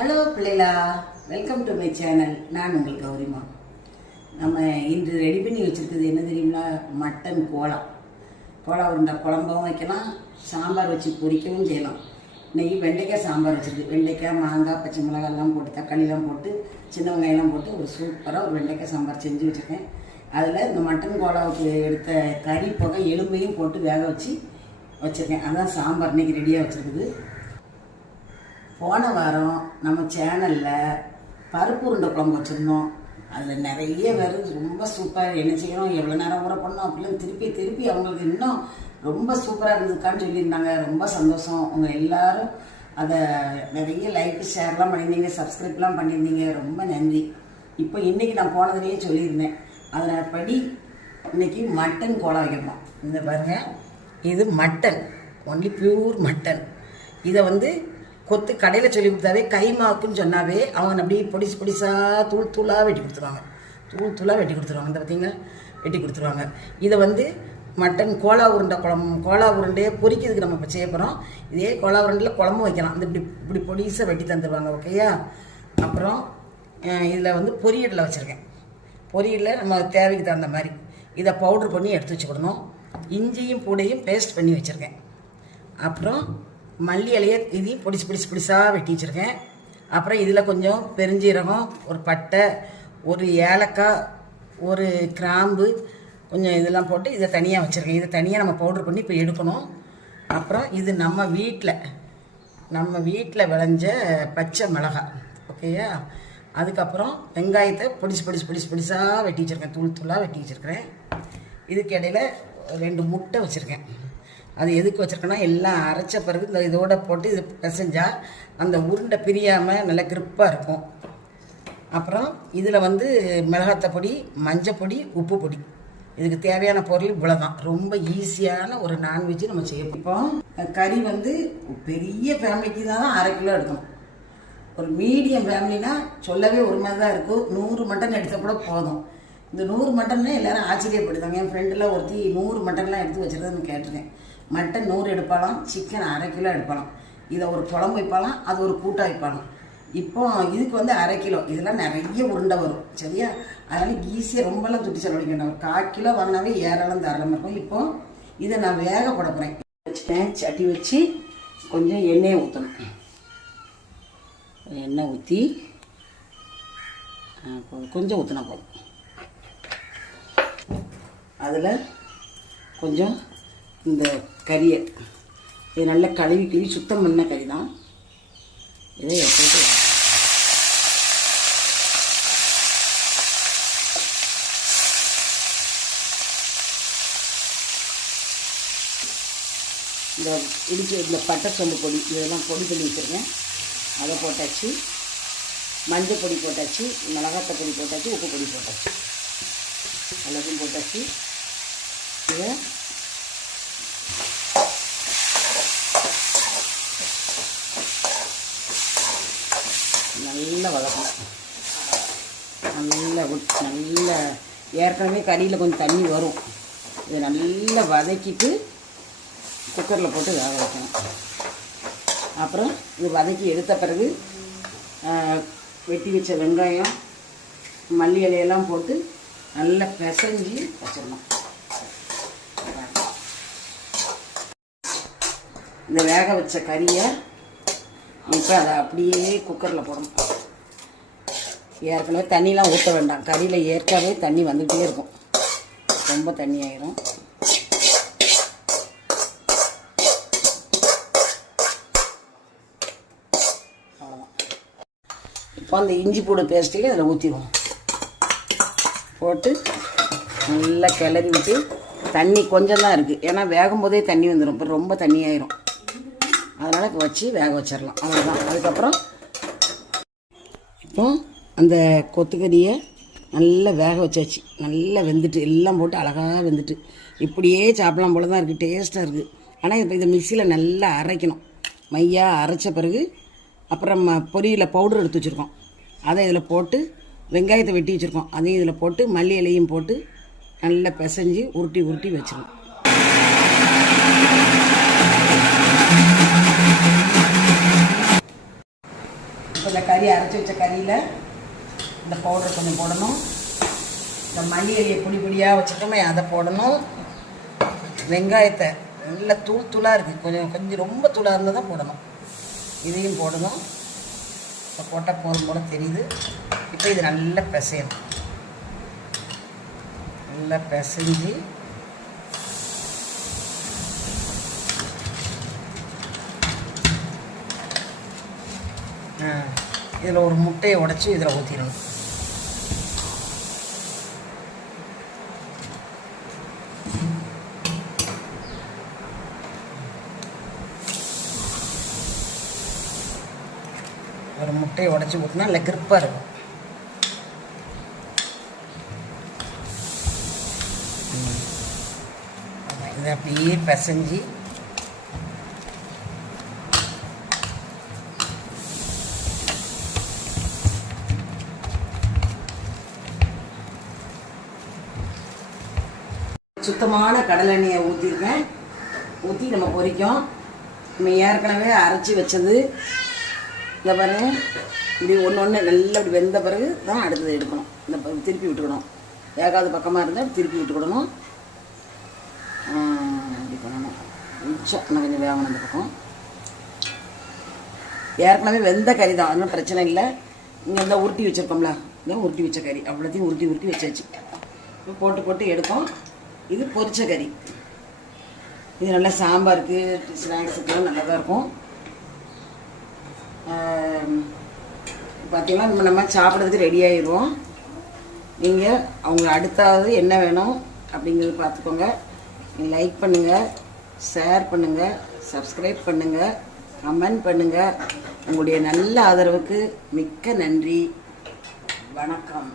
Hello பிள்ளைகளா, welcome to my channel. நான் உங்கள் கௌரிமா. நம்ம இன்று ரெடி பண்ணி வச்சுருக்குது என்ன தெரியுங்களா? மட்டன் கோலா உருண்டை குழம்பும் வைக்கலாம், சாம்பார் வச்சு பொரிக்கவும் செய்யலாம். இன்றைக்கி வெண்டைக்காய் சாம்பார் வச்சுருக்கு. வெண்டைக்காய், மாங்காய், பச்சை மிளகாய்லாம் போட்டு, தக்காளிலாம் போட்டு, சின்ன வெங்காயம்லாம் போட்டு ஒரு சூப்பராக ஒரு வெண்டைக்காய் சாம்பார் செஞ்சு வச்சுருக்கேன். அதில் இந்த மட்டன் கோலாவுக்கு எடுத்த கறி போக எலும்பையும் போட்டு வேக வச்சு வச்சுருக்கேன். அதுதான் சாம்பார் இன்றைக்கி ரெடியாக வச்சுருக்குது. போன வாரம் நம்ம சேனலில் பருப்பு உருண்டை குழம்பு வச்சுருந்தோம். அதில் நிறைய பேர் ரொம்ப சூப்பராக என்ன செய்யணும், எவ்வளோ நேரம் ஊற பண்ணணும் அப்படிலாம் திருப்பி அவங்களுக்கு இன்னும் ரொம்ப சூப்பராக இருந்ததுக்கான்னு சொல்லியிருந்தாங்க. ரொம்ப சந்தோஷம். அவங்க எல்லோரும் அதை நிறைய லைக் ஷேர்லாம் பண்ணியிருந்தீங்க, சப்ஸ்கிரைப்லாம் பண்ணியிருந்தீங்க. ரொம்ப நன்றி. இப்போ இன்றைக்கி நான் போனதுலேயே சொல்லியிருந்தேன். அதனால் படி இன்றைக்கி மட்டன் கோலா வைக்கணும். இந்த பாருங்கள், இது மட்டன், ஒன்லி பியூர் மட்டன். இதை கொத்து கடையில் சொல்லி கொடுத்தாவே கைமாக்குன்னு சொன்னாவே அவங்க அப்படியே பொடிசாக தூளாக வெட்டி கொடுத்துருவாங்க. தூளாக வெட்டி கொடுத்துருவாங்க. இந்த பார்த்தீங்கன்னா வெட்டி கொடுத்துருவாங்க. இதை மட்டன் கோலா உருண்டையை பொரிக்கிறதுக்கு நம்ம இப்போ செய்ய போகிறோம். இதே கோலா உருண்டையில் குழம்பு வைக்கலாம். இந்த இப்படி பொடிசாக வெட்டி தந்துடுவாங்க. ஓகேயா? அப்புறம் இதில் பொரியலில் வச்சுருக்கேன். பொரியலில் நம்ம தேவைக்கு தகுந்த மாதிரி இதை பவுட்ரு பண்ணி எடுத்து வச்சுக்கிடணும். இஞ்சியும் பூடையும் பேஸ்ட் பண்ணி வச்சுருக்கேன். அப்புறம் மல்லி இலையை இதையும் பொடிசாக வெட்டி வச்சுருக்கேன். அப்புறம் இதில் கொஞ்சம் பெருஞ்சீரகம், ஒரு பட்டை, ஒரு ஏலக்காய், ஒரு கிராம்பு, கொஞ்சம் இதெல்லாம் போட்டு இதை தனியாக வச்சுருக்கேன். இதை தனியாக நம்ம பவுட்ரு பண்ணி இப்போ எடுக்கணும். அப்புறம் இது நம்ம வீட்டில் விளைஞ்ச பச்சை மிளகாய். ஓகேயா? அதுக்கப்புறம் வெங்காயத்தை பொடிசாக வெட்டி வச்சுருக்கேன். தூளாக வெட்டி வச்சுருக்கிறேன். இதுக்கு இடையில் 2 முட்டை வச்சுருக்கேன். அது எதுக்கு வச்சுருக்கேன்னா, எல்லாம் அரைச்ச பிறகு இந்த இதோட போட்டு இது பிசைஞ்சால் அந்த உருண்டை பிரியாமல் நல்ல கிரிப்பாக இருக்கும். அப்புறம் இதில் மிளகாத்த பொடி, மஞ்சள் பொடி, உப்பு பொடி, இதுக்கு தேவையான பொருள் இவ்வளோதான். ரொம்ப ஈஸியான ஒரு நான்வெஜ் நம்ம செய்ய. இப்போ கறி பெரிய ஃபேமிலிக்கு தான் 1/2 கிலோ எடுக்கணும். ஒரு மீடியம் ஃபேமிலினா சொல்லவே ஒரு மாதிரி தான் இருக்கும். 100 மட்டன் எடுத்த கூட போதும். இந்த 100 மட்டன்னா எல்லோரும் ஆச்சரியப்படுதாங்க. என் ஃப்ரெண்டில் ஒருத்தி 100 மட்டன்லாம் எடுத்து வச்சுருந்தேன்னு கேட்டிருக்கேன். மட்டன் 100 எடுப்பாலாம், சிக்கன் 1/2 கிலோ எடுப்பாலாம். இதை ஒரு குழம்பு வைப்பாலாம், அது ஒரு கூட்டாக வைப்பாலாம். இப்போ இதுக்கு 1/2 கிலோ, இதெல்லாம் நிறைய உருண்டை வரும். சரியா? அதனால் ஈஸியாக ரொம்பலாம் துட்டி செலவழிக்கணும். ஒரு 1/4 கிலோ வாங்கினாவே ஏராளம் தாராளமாக இருக்கும். இப்போ இதை நான் வேக போட போகிறேன். வச்சுட்டேன். சட்டி வச்சு கொஞ்சம் எண்ணெயை ஊற்றணும். எண்ணெய் ஊற்றி கொஞ்சம் ஊற்றினா போதும். அதில் கொஞ்சம் இந்த கறியை இது நல்லா கழுவி சுத்தம் பண்ண கறி தான். இதை போட்டு இந்த இந்த பட்டை சோம்பு பொடி இதெல்லாம் பொடி பண்ணி வச்சுருக்கேன். அதை போட்டாச்சு. மஞ்சள் பொடி போட்டாச்சு, மிளகாத்த பொடி போட்டாச்சு, உப்பு பொடி போட்டாச்சு, எல்லாத்தையும் போட்டாச்சு. இதை நல்லா வதக்கணும். நல்லா ஏற்கனவே கறியில் கொஞ்சம் தண்ணி வரும். இதை நல்லா வதக்கிட்டு குக்கரில் போட்டு வேக வைக்கணும். அப்புறம் இது வதக்கி எடுத்த பிறகு வெட்டி வச்ச வெங்காயம், மல்லி இலையெல்லாம் போட்டு நல்லா பிசைஞ்சு வச்சிடணும். இந்த வேக வச்ச கறியை இப்போ அதை அப்படியே குக்கரில் போடணும். ஏற்கனவே தண்ணிலாம் ஊற்ற வேண்டாம். கறியில் ஏற்கனவே தண்ணி வந்துகிட்டே இருக்கும். ரொம்ப தண்ணி ஆயிரும். அவ்வளோதான். இப்போ அந்த இஞ்சி பூடு பேஸ்ட்டையும் அதில் ஊற்றிடுவோம். போட்டு நல்லா கிளறி விட்டு, தண்ணி கொஞ்சம் தான் இருக்குது. ஏன்னா வேகும் போதே தண்ணி வந்துடும். இப்போ ரொம்ப தண்ணி ஆயிரும். அதனால் இப்போ வச்சு வேக வச்சிடலாம். அவ்வளோதான். அதுக்கப்புறம் இப்போ அந்த கொத்துக்கறியை நல்லா வேக வச்சாச்சு. நல்லா வெந்துட்டு, எல்லாம் போட்டு அழகாக வெந்துட்டு, இப்படியே சாப்பிடலாம் போல தான் இருக்குது. டேஸ்ட்டாக இருக்குது. ஆனால் இப்போ இதை மிக்சியில் நல்லா அரைக்கணும். மையாக அரைச்ச பிறகு அப்புறம் பொரியில் பவுடர் எடுத்து வச்சுருக்கோம். அதை இதில் போட்டு, வெங்காயத்தை வெட்டி வச்சுருக்கோம், அதையும் இதில் போட்டு, மல்லி இலையும் போட்டு நல்லா பிசைஞ்சு உருட்டி வச்சிடணும். இப்போ இந்த கறி அரைச்சி வச்ச கறியில் இந்த பவுடர் கொஞ்சம் போடணும். இந்த மல்லி இலையை பொடி பொடியாக வச்சுருக்கோமே அதை போடணும். வெங்காயத்தை நல்லா தூளாக இருக்குது, கொஞ்சம் ரொம்ப தூளாக இருந்தால் தான் போடணும். இதையும் போடணும். இப்போ போட்டால் போதும் போல தெரியுது. இப்போ இது நல்லா பிசையணும். நல்லா பிசைஞ்சு இதில் ஒரு முட்டையை உடைச்சி இதில் ஊற்றிடணும். ஒரு முட்டையை உடச்சி ஊற்றினா இல்லை கிரிப்பாக இருக்கும். இதை அப்படியே பிசைஞ்சு சுத்தமான கடலை எண்ணெயை ஊற்றிருக்கேன். ஊற்றி நம்ம பொரிக்கும். நம்ம ஏற்கனவே அரைச்சி வச்சது இந்த பாருங்க, இப்படி ஒன்று ஒன்று நல்லா இப்படி வெந்த பிறகு தான் அடுத்தது எடுக்கணும். இந்த திருப்பி விட்டுக்கணும். வேகாத பக்கமாக இருந்தால் திருப்பி விட்டுக்கிடணும். இப்படி பண்ணணும். கொஞ்சம் இன்னும் கொஞ்சம் வேகணும் இந்த பக்கம். ஏற்கனவே வெந்த கறி தான், அதனால் பிரச்சனை இல்லை. இங்கே இருந்தால் உருட்டி வச்சுருக்கோம்ல, இதான் உருட்டி வச்ச கறி, அவ்வளோத்தையும் உருட்டி வச்சாச்சு. இப்போ போட்டு எடுக்கும். இது பொரிச்ச கறி. இது நல்லா சாம்பாருக்கு ஸ்நாக்ஸுக்கெல்லாம் நல்லா தான் இருக்கும். பார்த்திங்கன்னா நம்ம சாப்பிட்றதுக்கு ரெடி ஆகிடுவோம். நீங்கள் அவங்க அடுத்தாவது என்ன வேணும் அப்படிங்கிறது பார்த்துக்கோங்க. லைக் பண்ணுங்கள், ஷேர் பண்ணுங்கள், சப்ஸ்கிரைப் பண்ணுங்கள், கமெண்ட் பண்ணுங்கள். உங்களுடைய நல்ல ஆதரவுக்கு மிக்க நன்றி. வணக்கம்.